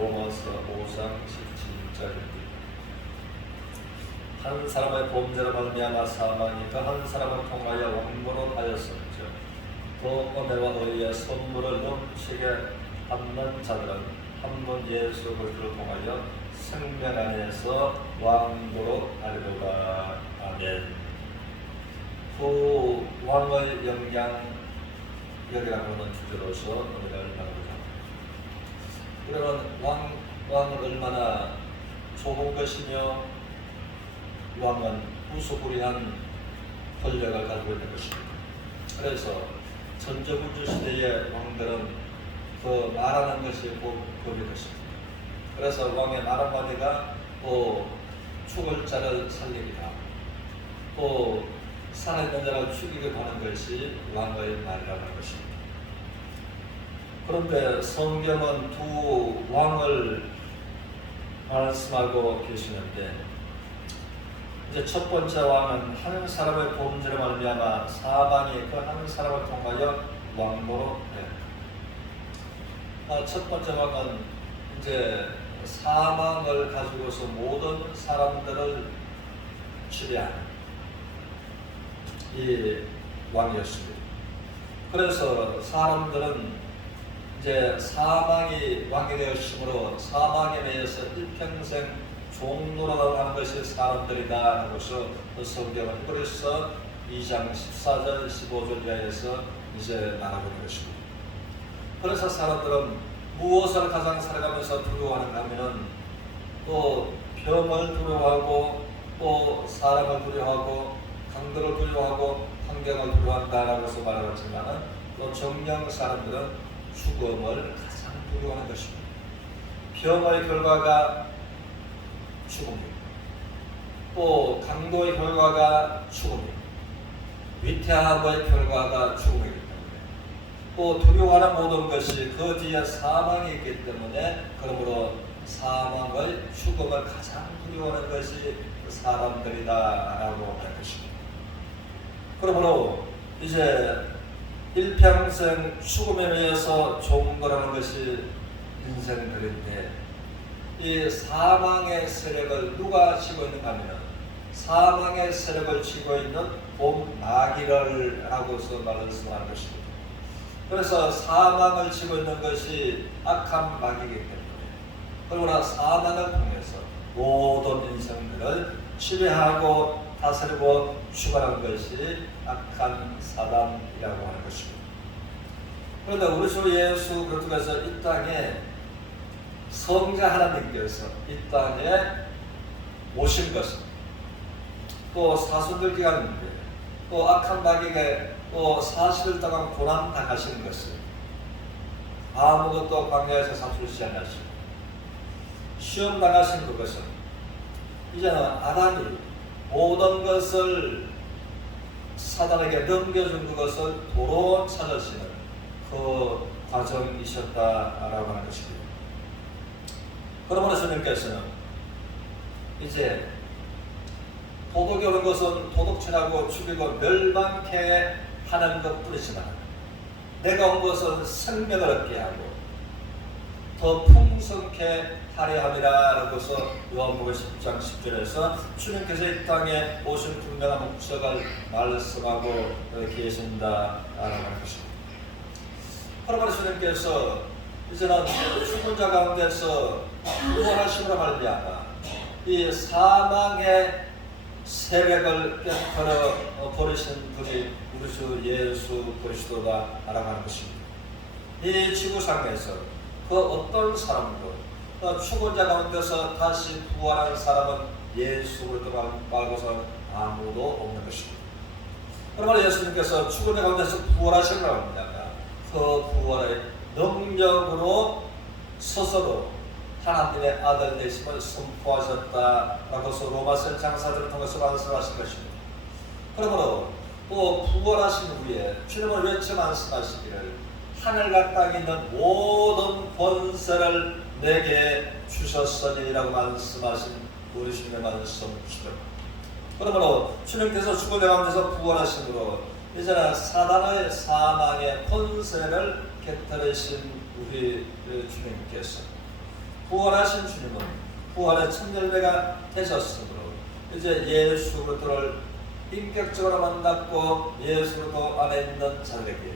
로마서 5장 17절입니다. 한 사람의 범죄로 말미암아 사망이 그 한 사람을 통하여 왕노로 하였었죠. 또 은혜와 의의 선물을 넘치게 받는 자들은 한 분 예수 그리스도를 통하여 생명 안에서 왕노로 하리로다. 아멘. 그 왕의 영향력이라고 하는 주제로서 오늘 나누고자 합니다. 우리는 왕은 얼마나 좋은 것이며 왕은 우수부리한 권력을 가지고 있는 것입니다. 그래서 전저군주 시대의 왕들은 그 말하는 것이 법이 됐습니다. 그래서 왕의 말 한마디가 또 죽을 자를 살리기다, 또 살아있는 자를 죽이기도 하는 것이 왕의 말이라는 것입니다. 그런데 성경은 두 왕을 말씀하고 계시는데, 이제 첫 번째 왕은 한 사람의 범죄로 말미암아 사망이 그 한 사람을 통하여 왕노로 해. 첫 번째 왕은 이제 사망을 가지고서 모든 사람들을 지배하는 이 왕이었습니다. 그래서 사람들은 이제 사망이 왕이 되었으므로 사망에 대해서 일평생 종노릇하는 것이 사람들이다 하고서 성경은 히브리서 2장 14절 15절 이하에서 이제 말하고 있는 것입니다. 그래서 사람들은 무엇을 가장 살아가면서 두려워하는가 하면은 또 병을 두려워하고 또 사람을 두려워하고 강도를 두려워하고 환경을 두려워한다라고 해서 말하지만은 또 정령 사람들은 죽음을 가장 두려워하는 것입니다. 병의 결과가 죽음이고, 또 강도의 결과가 죽음이고, 위태함의 결과가 죽음이기 때문에, 또 두려워하는 모든 것이 그 뒤에 사망이 있기 때문에, 그러므로 사망을, 죽음을 가장 두려워하는 것이 사람들이다라고 하는 것입니다. 그러므로 이제 일평생 죽음에 의해서 종거라는 것이 인생들인데, 이 사망의 세력을 누가 쥐고 있는가 하면 사망의 세력을 쥐고 있는 봄 마귀를 하고서 말씀하는 것입니다. 그래서 사망을 쥐고 있는 것이 악한 마귀이기 때문에, 그러나 사망을 통해서 모든 인생들을 지배하고 다스리고 주관하는 것이 악한 사단이라고 하는 것입니다. 그런데 우리 주 예수 그리스도께서 이 땅에 성자 하나님께서 이 땅에 오신 것은 또 사순절 기간인데, 또 악한 마귀에게 또 40일 동안 고난 당하신 것을 아무것도 광야에서 사출시 않으시고 시험 당하신 그것은 이제는 아담이 모든 것을 사단에게 넘겨준 그것을 도로 찾으시는 그 과정이셨다라고 하는 것입니다. 그러므로 주님께서는 이제 도덕이 오는 것은 도둑질하고 죽이고 멸망케 하는 것뿐이지만, 내가 온 것은 생명을 얻게 하고 더 풍성케 하려 함이라 라고서 요한복음 10장 10절에서 주님께서 이 땅에 오신 분명한 목적을 말씀하고 계신다라고 하는 것입니다. 그러므로 주님께서 이제는 죽은 자 가운데서 부활하심으로 말미암아 이 사망의 세력을 깨뜨려 버리신 분이 우리 주 예수 그리스도다라고 하는 것입니다. 이 지구상에서 그 어떤 사람도 죽은 자 가운데서 다시 부활한 사람은 예수 그리스도 말고서 아무도 없는 것입니다. 그러므로 예수님께서 죽은 자 가운데서 부활하신 가운데 그 부활의 능력으로 스스로 하나님의 아들 되심을 선포하셨다라고서 로마서 1장 4절을 통해서 말씀하신 것입니다. 그러므로 또 부활하신 후에 주님을 외쳐 말씀하시기를 하늘과 땅에 있는 모든 권세를 내게 주셨으니라고 말씀하신 우리 주님의 말씀입니다. 그러므로 주님께서 죽은 자 가운데서 부활하심으로 이제는 사단의 사망의 권세를 깨뜨리신 우리 주님께서 부활하신 주님은 부활의 첫 열매가 되셨으므로 이제 예수 그리스도를 인격적으로 만났고 예수 그리스도 안에 있는 자들에게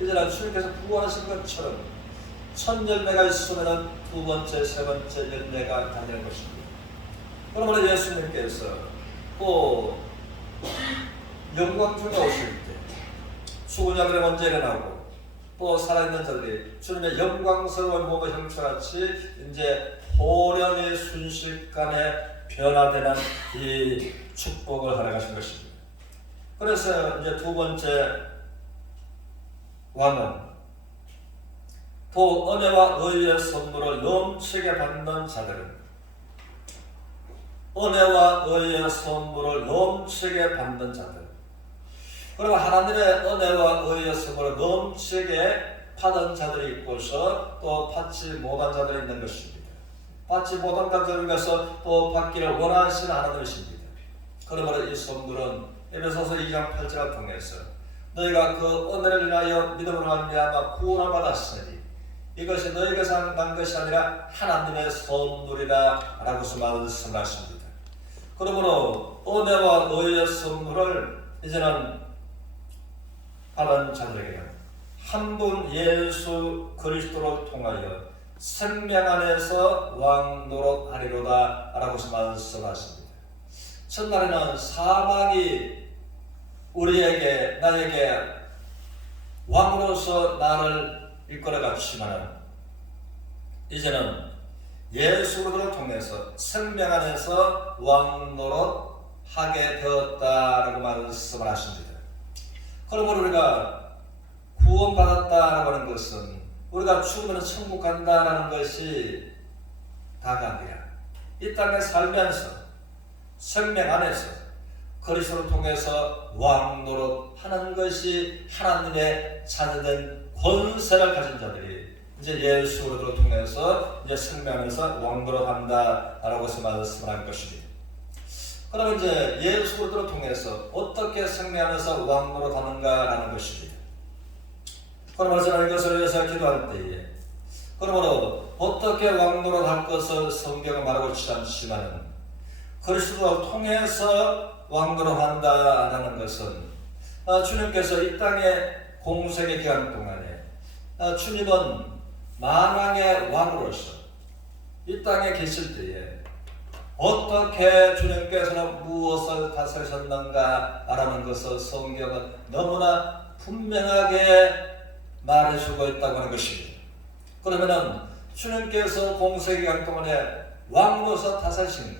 이제는 주님께서 부활하신 것처럼 첫 열매가 있으면 두 번째, 세 번째 열매가 다니는 것입니다. 그러므로 예수님께서 또 영광 중에 오실 때 죽은 자들이 먼저 일어나고 또 살아있는 자들이 주님의 영광스러운 몸의 형체같이 이제 호련히 순식간에 변화되는 이 축복을 허락하신 것입니다. 그래서 이제 두 번째 왕은 또 은혜와 의의 선물을 넘치게 받는 자들은 은혜와 의의 선물을 넘치게 받는 자들, 그리고 하나님의 은혜와 의의 선물을 넘치게 받은 자들이 있고서 또 받지 못한 자들이 있는 것입니다. 받지 못한 자들을 위해서 또 받기를 원하시는 하나님이십니다. 그러므로 이 선물은 에베소서 2장 8절을 통해서 너희가 그 은혜를 인하여 믿음으로 말미암아 구원을 받았으니 이것이 너희에게서 난 것이 아니라 하나님의 선물이라 라고서 말씀하십니다. 그러므로 은혜와 의의 선물을 이제는 받은 자들에게는 한 분 예수 그리스도를 통하여 생명 안에서 왕노릇 하리로다 라고서 말씀하십니다. 첫날에는 사망이 우리에게 나에게 왕으로서 나를 이끌어가 주시나는 이제는 예수 그리스도를 통해서 생명 안에서 왕노릇 하게 되었다라고 말씀을 하십니다. 그러므로 우리가 구원받았다라고 하는 것은 우리가 죽으면 천국 간다라는 것이 다가 아니라 이 땅에 살면서 생명 안에서 그리스도를 통해서 왕노릇 하는 것이 하나님의 자녀된 권세를 가진 자들이 이제 예수 그리스도를 통해서 이제 생명 안에서 왕노릇 한다라고 해서 말씀을 한 것입니다. 그러면 이제 예수 그리스도를 통해서 어떻게 생명 안에서 왕노릇 하는가라는 것입니다. 그러므로 저는 이것을 위해서 기도할 때에 그러므로 어떻게 왕노릇 할 것을 성경은 말하고 있지 않지만 그리스도를 통해서 왕노릇 한다라는 것은 주님께서 이 땅의 공생의 기간 동안에 주님은 만왕의 왕으로서 이 땅에 계실 때에 어떻게 주님께서는 무엇을 다스리셨는가라는 것을 성경은 너무나 분명하게 말해주고 있다고 하는 것입니다. 그러면은 주님께서 공생의 기간 동안에 왕으로서 다스리신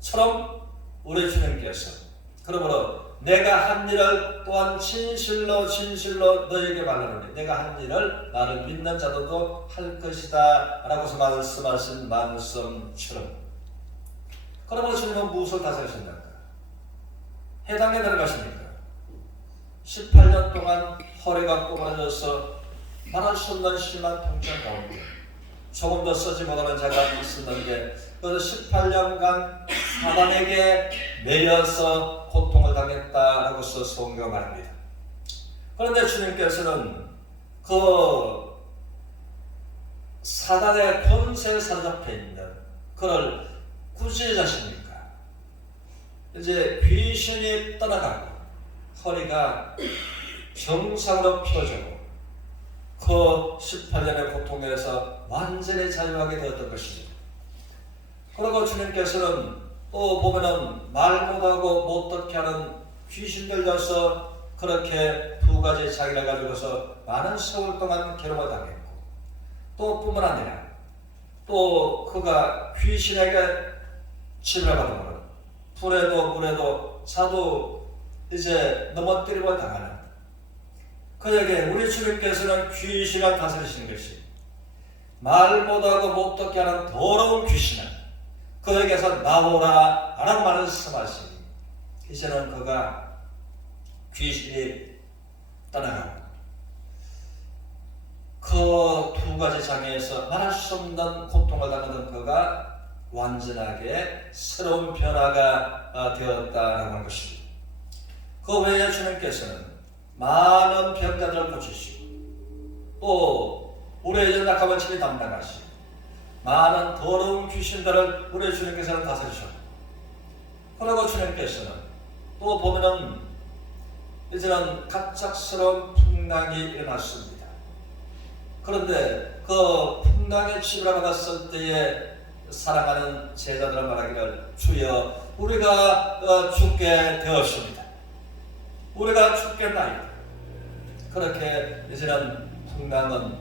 것처럼 우리 주님께서 그러므로 내가 한 일을 또한 진실로 너에게 말하노니 내가 한 일을 나를 믿는 자들도 할 것이다 라고서 말씀하신 말씀처럼 그러므로 주님은 무엇을 다스리신다까? 해당에 들어가십니까? 18년 동안 허리가 꼬부라져서 말할 수 없는 심한 통증 가운데 조금 더 쓰지 못하는 자가 있었는데 그래서 18년간 사단에게 매여서 고통을 당했다라고 써 성경을 말합니다. 그런데 주님께서는 그 사단의 권세에 사로잡혀 있는 그를 구제자십니까? 이제 귀신이 떠나가고 허리가 정상으로 펴지고 그 18년의 고통에서 완전히 자유하게 되었던 것입니다. 그리고 주님께서는 또 보면은 말 못하고 못 듣게 하는 귀신 들려서 그렇게 두 가지 자기를 가지고서 많은 세월 동안 괴로움을 당했고 또 뿐만 아니라 또 그가 귀신에게 치료를 받으면 불에도 물에도 자도 이제 넘어뜨림을 당하는 그에게 우리 주님께서는 귀신을 다스리시는 것이 말 못하고 못 듣게 하는 더러운 귀신을 그에게서 나오라 라는 말씀하시니 이제는 그가 귀신이 떠나가고 그 두 가지 장애에서 말할 수 없는 고통을 당하던 그가 완전하게 새로운 변화가 되었다라고 하는 것입니다. 그 외에 주님께서는 많은 병자들을 고치시고 또 우리의 연약함을 친히 담당하시고 많은 더러운 귀신들을 우리 주님께서는 다스리셨고, 그리고 주님께서는 또 보면은 이제는 갑작스러운 풍랑이 일어났습니다. 그런데 그 풍랑에 치밀어갔을 때에 사랑하는 제자들은 말하기를, 주여 우리가 죽게 되었습니다. 우리가 죽겠나이다. 그렇게 이제는 풍랑은,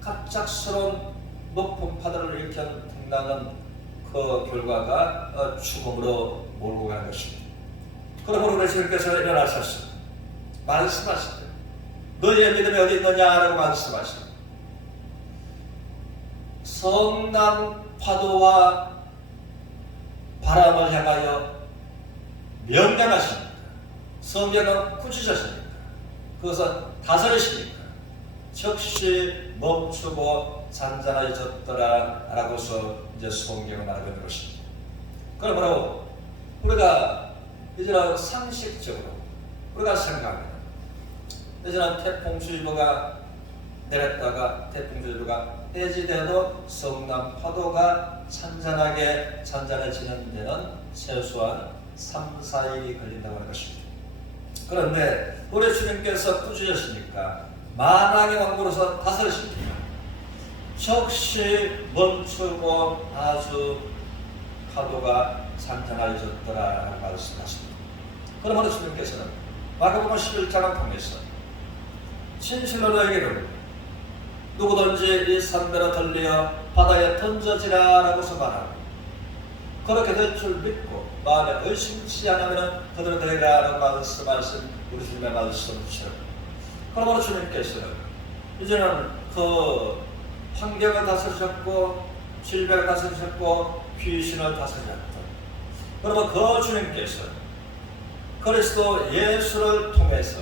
갑작스러운 높은 파도를 일으킨 풍랑은 그 결과가 죽음으로 몰고 가는 것입니다. 그러므로 우리 주님께서 일어나셨습니다. 말씀하시되 너희의 믿음이 어디 있느냐라고 말씀하시고, 성난 파도와 바람을 향하여 명령하십니다. 성경은 꾸짖으십니까? 그것은 다스리십니까? 즉시 멈추고 잔잔해졌더라 라고서 이제 성경을 말하고 있는 것입니다. 그러므로 우리가 이제는 상식적으로 우리가 생각합니다. 이제는 태풍주의보가 내렸다가 태풍주의보가 해지되어도 성남 파도가 잔잔해지는 데는 최소한 3, 4일이 걸린다고 하는 것입니다. 그런데 우리 주님께서 꾸짖으시니까, 만왕의 왕으로서 다스리십니까? 즉시 멈추고 아주 파도가 잔잔해졌더라라고 말씀하십니다. 그러므로 주님께서는 마가복음 11장을 통해서 진실로 너에게는 누구든지 이 산대로 들려 바다에 던져지라라고서 말하고, 그렇게 될 줄 믿고 마음에 의심치 않으면 그들은 되리라라고 말씀하신 우리 주님의 말씀처럼, 그러므로 주님께서는 이제는 그 환경을 다스리셨고 질병을 다스리셨고 귀신을 다스리셨던, 그러면 그 주님께서 그리스도 예수를 통해서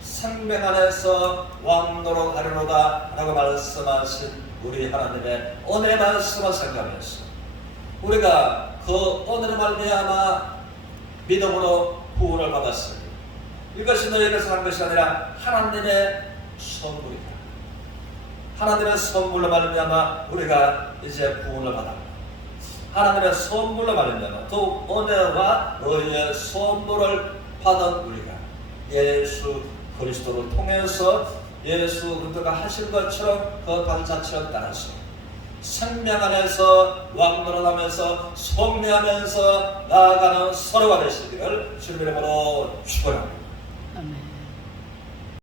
생명 안에서 왕노로 가리로다 라고 말씀하신 우리 하나님의 은혜 말씀을 생각하면서 우리가 그 은혜로 말미암아 믿음으로 구원을 받았으니 이것이 너희에게서 한 것이 아니라 하나님의 선물이다. 하나님의 선물로 말미암아 우리가 이제 구원을 받았고, 하나님의 선물로 말미암아 더욱 은혜와 의의 선물을 받은 우리가 예수 그리스도를 통해서 예수 그리스도가 하신 것처럼 그 발자취를 따라서 생명 안에서 왕노릇하면서 성례하면서 나아가는 서로가 되시기를 주님의 이름으로 축원합니다. 아멘.